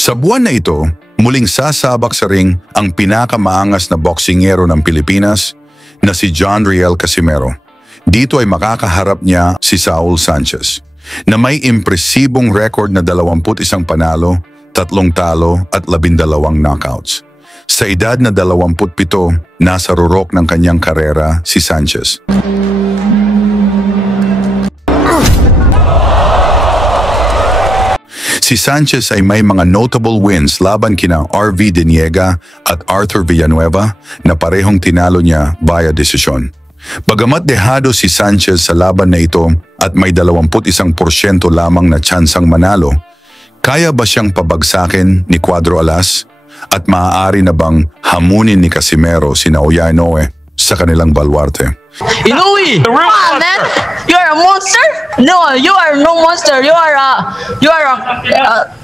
Sa buwan na ito, muling sasabak sa ring ang pinakamaangas na boksingero ng Pilipinas na si John Riel Casimero. Dito ay makakaharap niya si Saul Sanchez na may impresibong record na 21 panalo, 3 talo at 12 knockouts. Sa edad na 27, nasa rurok ng kanyang karera si Sanchez. Si Sanchez ay may mga notable wins laban kina RV Deniega at Arthur Villanueva na parehong tinalo niya via desisyon. Bagamat dehado si Sanchez sa laban na ito at may 21% lamang na tsansang manalo, kaya ba siyang pabagsakin ni Cuadro Alas? At maaari na bang hamunin ni Casimero si Naoya Inoue sa kanilang baluarte? Inoue! Come on, man! You are a monster? No, you are no monster. You are a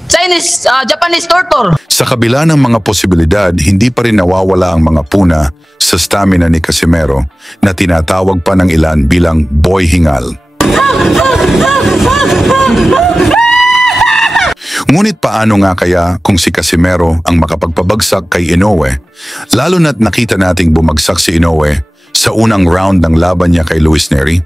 Chinese, Japanese torture. Sa kabila ng mga posibilidad, hindi pa rin nawawala ang mga puna sa stamina ni Casimero na tinatawag pa ng ilan bilang boy hingal. Ngunit paano nga kaya kung si Casimero ang makapagpabagsak kay Inoue, lalo na't nakita nating bumagsak si Inoue sa unang round ng laban niya kay Luis Neri?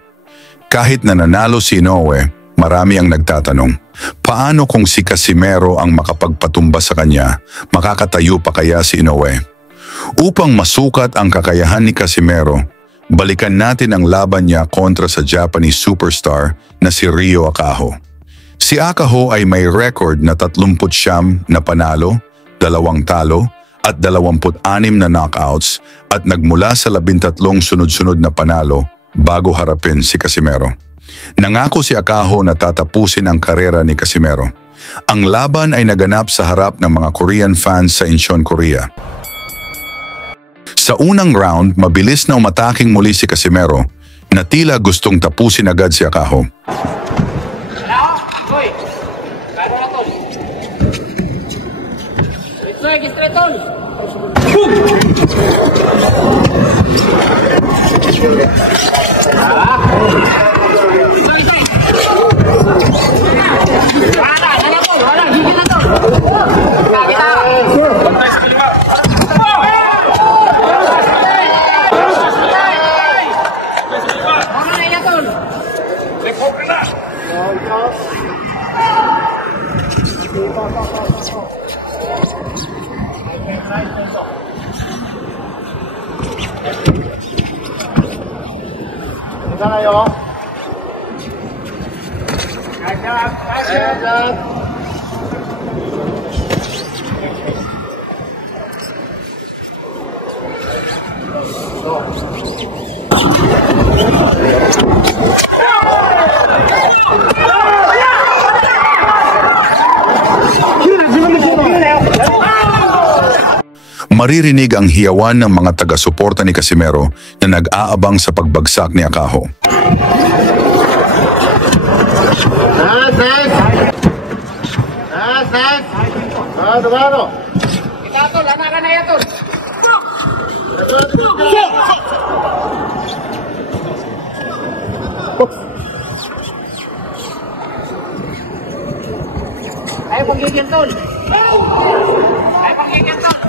Kahit na nanalo si Inoue, marami ang nagtatanong, paano kung si Casimero ang makapagpatumba sa kanya, makakatayo pa kaya si Inoue? Upang masukat ang kakayahan ni Casimero, balikan natin ang laban niya kontra sa Japanese superstar na si Ryo Akaho. Si Akaho ay may record na 39 na panalo, 2 talo at 26 na knockouts at nagmula sa 13 sunod-sunod na panalo bago harapin si Casimero. Nangako si Akaho na tatapusin ang karera ni Casimero. Ang laban ay naganap sa harap ng mga Korean fans sa Incheon, Korea. Sa unang round, mabilis na umataking muli si Casimero na tila gustong tapusin agad si Akaho. 괜찮아요. 살짝. Maririnig ang hiyawan ng mga taga-suporta ni Casimero na nag-aabang sa pagbagsak ni Akaho. Ay, pagiging tol. Ay, pagiging tol.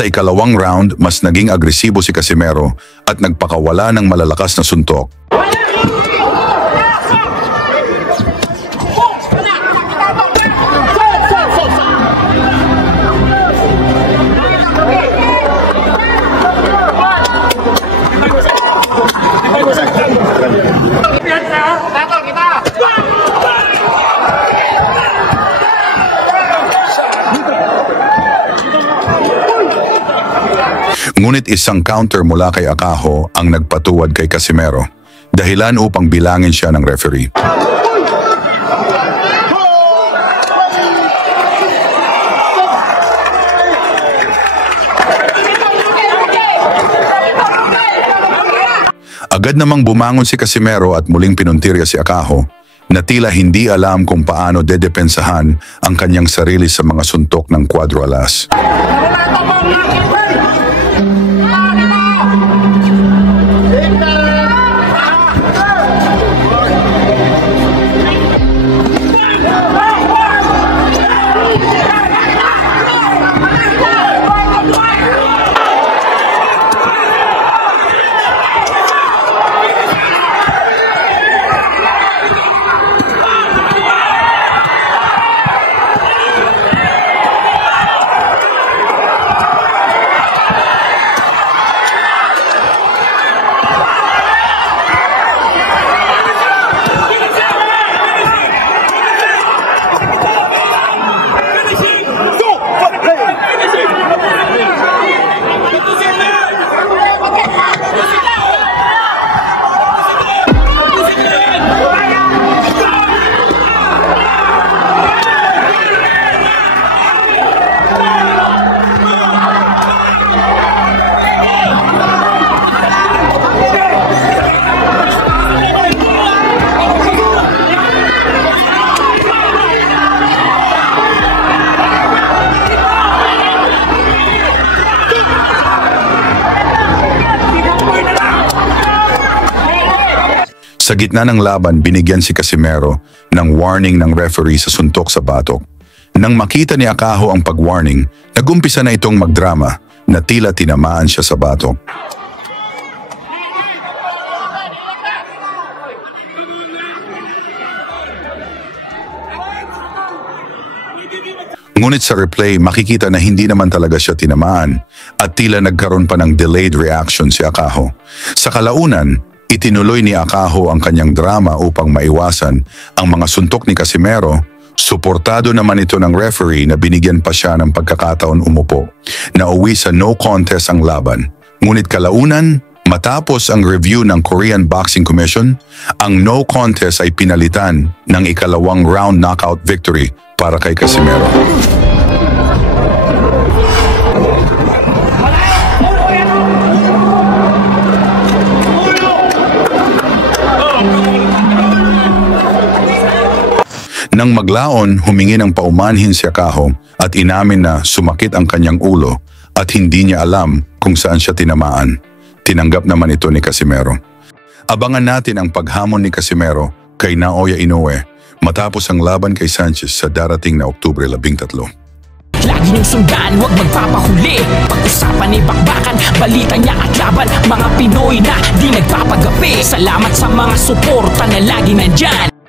Sa ikalawang round, mas naging agresibo si Casimero at nagpakawala ng malalakas na suntok. Ngunit isang counter mula kay Akaho ang nagpatuwad kay Casimero, dahilan upang bilangin siya ng referee. Agad namang bumangon si Casimero at muling pinuntirya si Akaho na tila hindi alam kung paano dedepensahan ang kanyang sarili sa mga suntok ng Cuadro Alas. Sa gitna ng laban, binigyan si Casimero ng warning ng referee sa suntok sa batok. Nang makita ni Akaho ang pag-warning, nagumpisa na itong magdrama na tila tinamaan siya sa batok. Ngunit sa replay, makikita na hindi naman talaga siya tinamaan at tila nagkaroon pa ng delayed reaction si Akaho. Sa kalaunan, itinuloy ni Akaho ang kanyang drama upang maiwasan ang mga suntok ni Casimero. Suportado naman ito ng referee na binigyan pa siya ng pagkakataon umupo. Nauwi sa no contest ang laban. Ngunit kalaunan, matapos ang review ng Korean Boxing Commission, ang no contest ay pinalitan ng ikalawang round knockout victory para kay Casimero. Nang maglaon, humingi ng paumanhin si Akaho at inamin na sumakit ang kanyang ulo at hindi niya alam kung saan siya tinamaan. Tinanggap naman ito ni Casimero. Abangan natin ang paghamon ni Casimero kay Naoya Inoue matapos ang laban kay Sanchez sa darating na Oktubre 13. Lagi niyong sundan, huwag magpapahuli. Pag-usapan ni bakbakan, balita niya at laban. Mga Pinoy na di nagpapagapi. Salamat sa mga suporta na lagi nandyan.